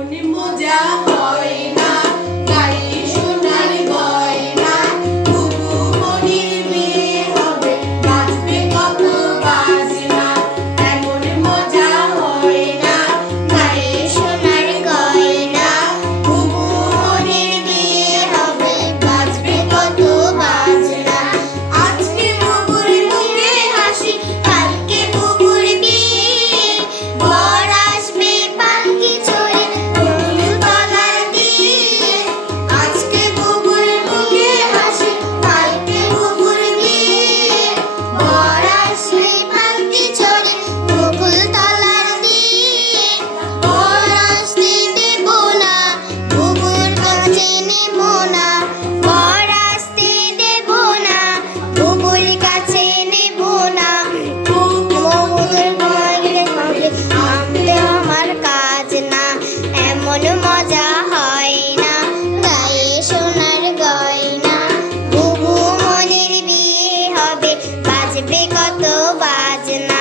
মজা হয় না গায়ে সোনার গয়না বুবু মনির বিয়ে হবে বাজবে কত বাজনা এমন মজা হয় না গায়ে সোনার গয়না বুবু মনির বিয়ে হবে বাজবে কত বাজনা আজকে বুবুর মুখে হাসি কালকে বুবুর বিয়ে বর আসবে পালকি চড়ে এমন মজা হয় না গায়ে সোনার গয়না বুবু মনির বিয়ে হবে বাজবে কত বাজনা